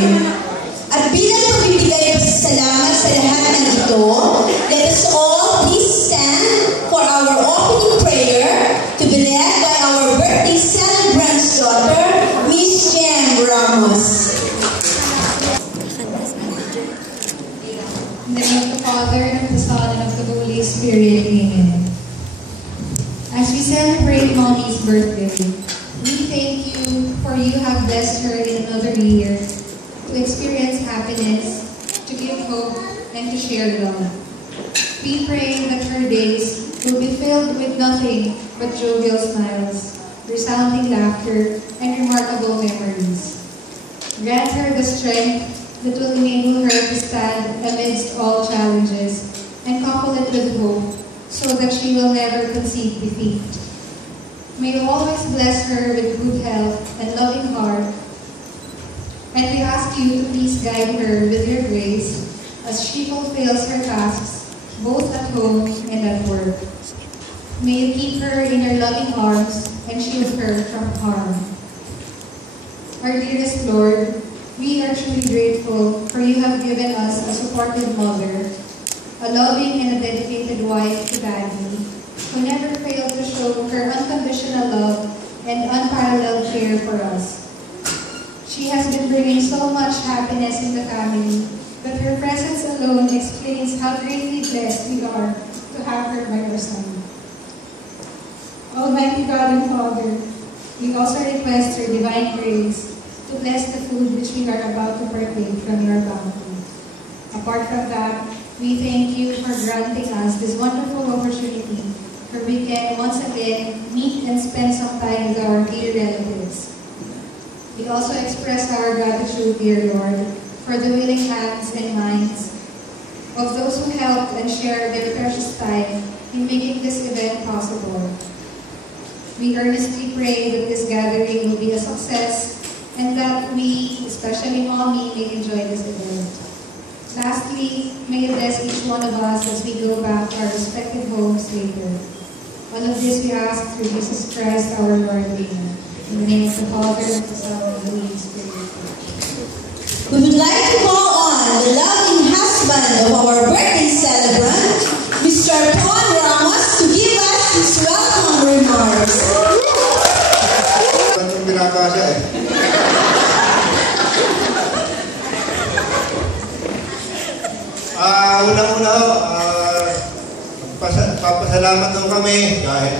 namin. At bilang pagbibigay salamat sa lahat ng ito, let us all please stand for our opening prayer to be led by our birthday celebrant's daughter, Miss Jem Ramos. In the name of the Father, and of the Son, and of the Holy Spirit, Amen. As we celebrate Mommy's birthday, we thank you for you have blessed her in another year to experience happiness, to give hope, and to share love. We pray that her days will be filled with nothing but jovial smiles, resounding laughter, and remarkable memories. Grant her the strength that will enable her to stand amidst all challenges and couple it with hope so that she will never concede defeat. May you always bless her with good health and loving heart, and we ask you to please guide her with your grace as she fulfills her tasks both at home and at work. May you keep her in your loving arms and shield her from harm. Our dearest Lord, we are truly grateful for you have given us a supportive mother, a loving and a dedicated wife to Daddy, who never failed to show her unconditional love and unparalleled care for us. She has been bringing so much happiness in the family that her presence alone explains how greatly blessed we are to have her by our side. Almighty God and Father, we also request your divine grace to bless the food which we are about to partake from your bounty. Apart from that, we thank you for granting us this wonderful opportunity where we can once again meet and spend some time with our dear relatives. We also express our gratitude, dear Lord, for the willing hands and minds of those who helped and shared their precious time in making this event possible. We earnestly pray that this gathering will be a success and that we, especially Mommy, may enjoy this event. Lastly, may you bless each one of us as we go back to our respective homes later. All of this we ask through Jesus Christ our Lord. Amen. In the name of the Father, and the Son, and the Holy Spirit. We would like to call on the loving husband of our birthday celebrant, Mr. Paul Ramos, to give us his welcome remarks. Unang-una ho, papasalamat ho kami dahil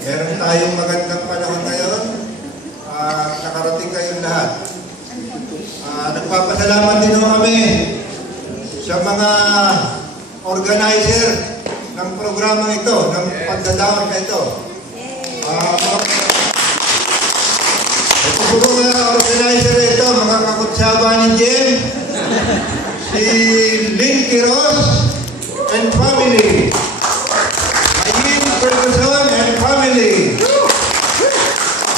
meron tayong magandang panahon ngayon at nakarating kayong lahat. Nagpapasalamat din ho kami sa mga organizer ng programa ito, ng pagdadawat na ito. Ito po mga organizer ito, mga kakutsaba ni Jem, si Lynn Quiroz and family, Ayin Ferguson and family,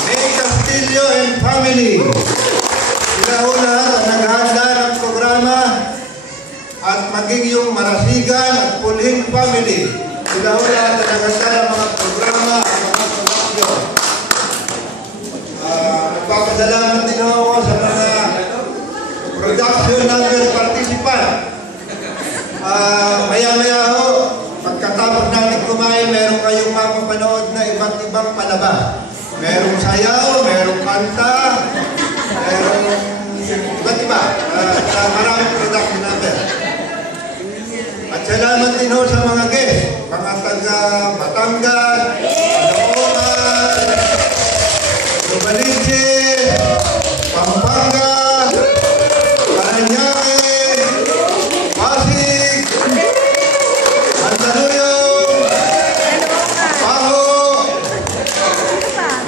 May Castillo and family. Sila ho lahat ang naghahanda ng programa at maging yung Marasigan at Pulhin family. Sila ho lahat ang naghahanda ng mga programa at mga production. Nagpapasalamat din ako sa mga production number participant. Maya-maya ho, pagkatapos natin kumain, meron kayong mapapanood na iba't ibang palabas. Merong sayaw, merong kanta, merong iba't iba. Maraming production number. At salamat din ho sa mga guests, mga taga Batangas, Caloocan, Novaliches, Pampanga,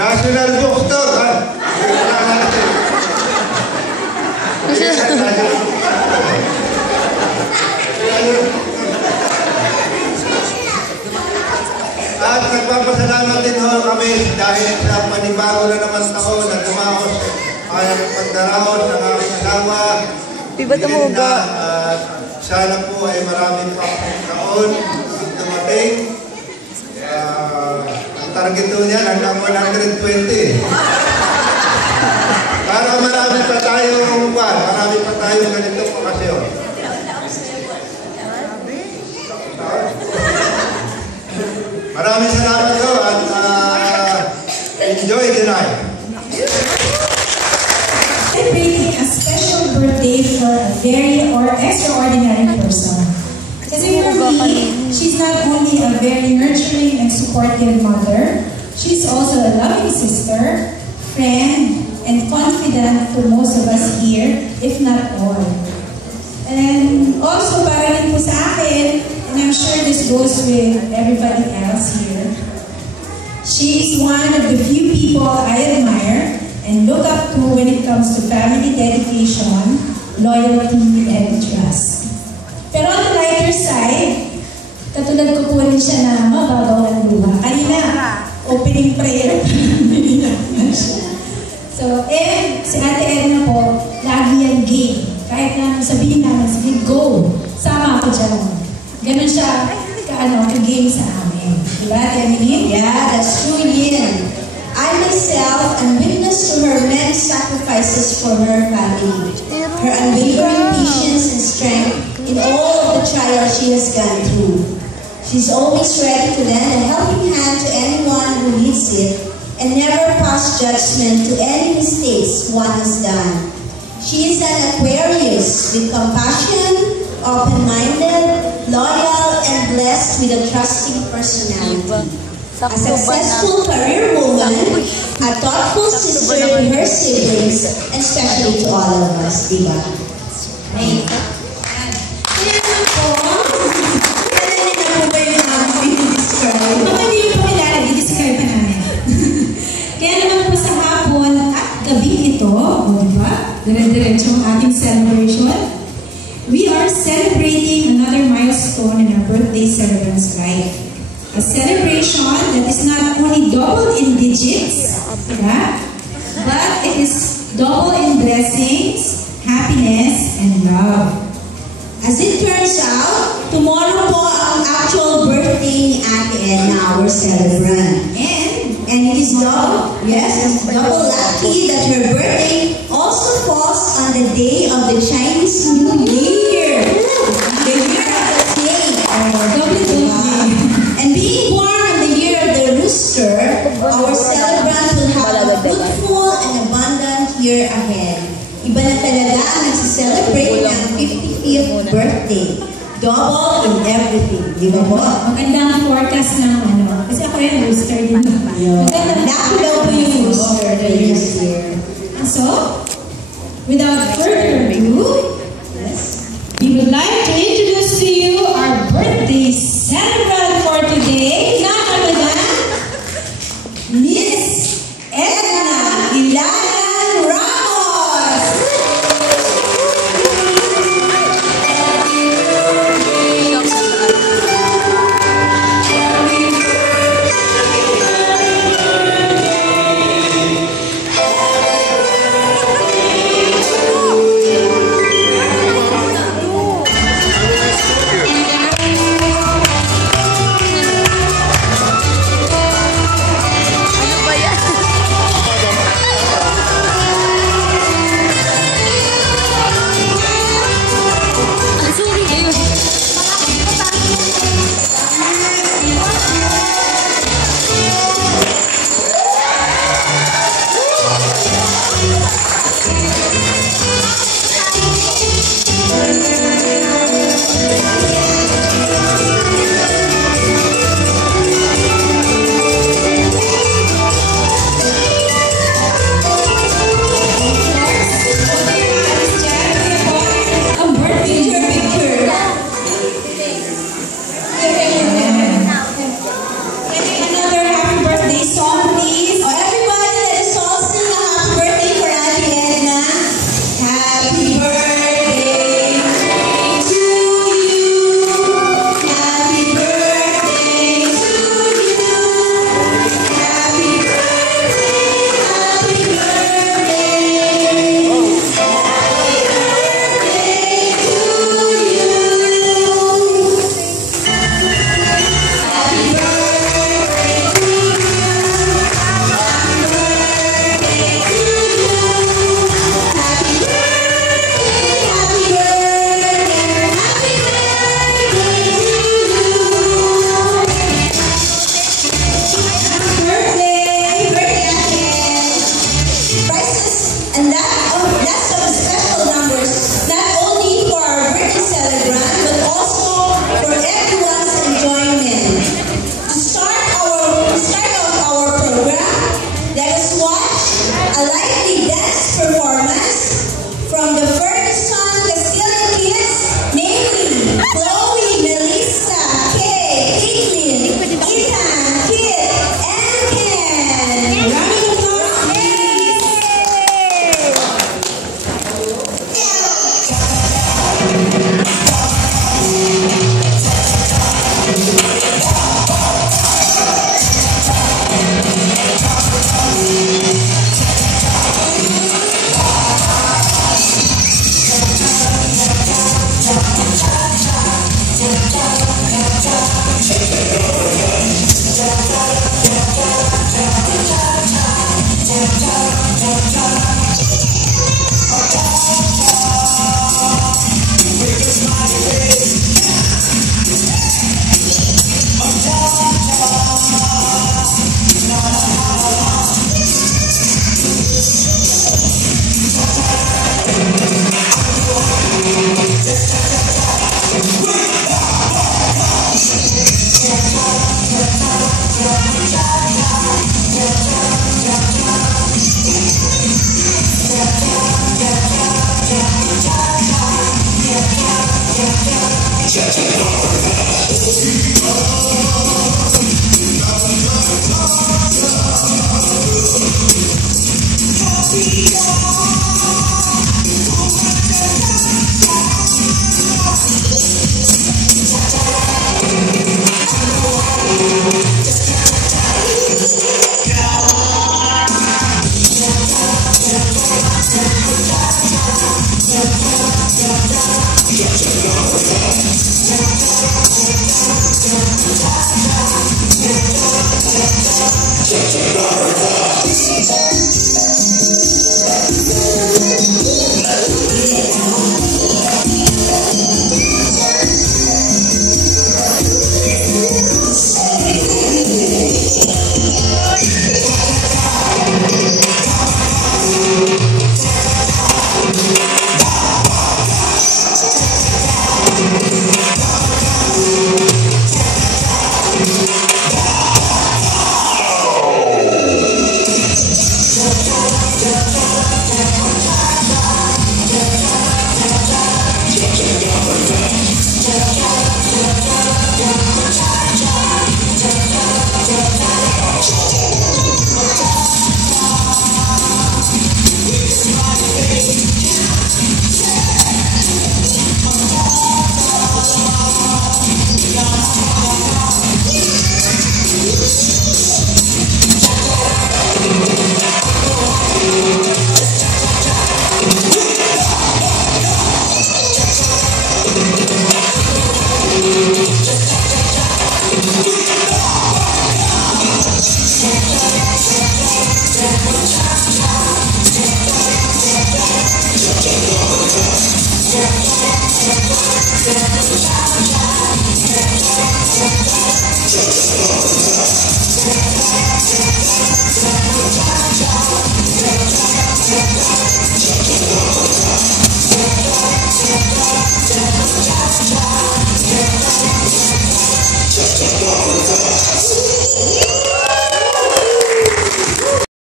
National Bookstore, at nagpapasalamat din ho kami dahil sa panibago na naman taon na dumaos ay pagdaraos ng aking asawa. Sana po ay maraming taon ang dumating. Ang target po niya hanggang 120. Para marami pa tayong pa. Marami pa tayong ganitong okasyon. Maraming salamat po at enjoy the night. Celebrating a special birthday for a very extraordinary person. Kasi for me, she's not only a very nurturing and supportive mother, she's also a loving sister, friend, and confidant to most of us here, if not all. And also, para rin po sa akin, and I'm sure this goes with everybody else here, she is one of the few people I admire and look up to when it comes to family dedication, loyalty, and trust. Pero on the lighter side, katulad ko po rin siya na mababaw ang luha. Kanina, opening prayer, nilalaman siya. So, and si Ate Edna po, lagi yan game. Kahit na sabihin namin, sige, go. Sama ako dyan. Ganun siya, ka-game sa amin. Diba, Ate Emily? Yeah, that's true, Yin. I myself am witness to her many sacrifices for her family, her unwavering patience and strength in all of the trials she has gone through. She's always ready to lend a helping hand to anyone who needs it and never pass judgment to any mistakes one has done. She is an Aquarius with compassion, open-minded, loyal, and blessed with a trusting personality. A successful career woman, a thoughtful sister to her siblings, and especially to all of us, diba? Ay, kaya naman po, kaya na po ba yung i-describe? Baka hindi nyo po kilala, i-describe pa namin. Kaya naman po sa hapon at gabi ito, o diba? Dire-diretso ang ating celebration. We are celebrating another milestone in our birthday celebrant's life. A celebration that is not only double in digits, yeah, but it is double in blessings, happiness, and love. As it turns out, tomorrow po ang actual birthday ni Ate Edna, our celebrant. And it is double, yes, it's double lucky that her birthday also falls on the day of the Chinese New Year. The year of the snake. And being born on the year of the rooster, our celebrant will have a fruitful and abundant year ahead. Iba na talaga ang nagsiselebrate ng 55th birthday. Double in everything. Di ba po? Magandang forecast ng kasi ako yung rooster din. Naku daw po yung rooster this year. And so, without further ado, we would like to introduce to you our birthday celebrant for today, none other than Miss Edna Ilayan Ramos.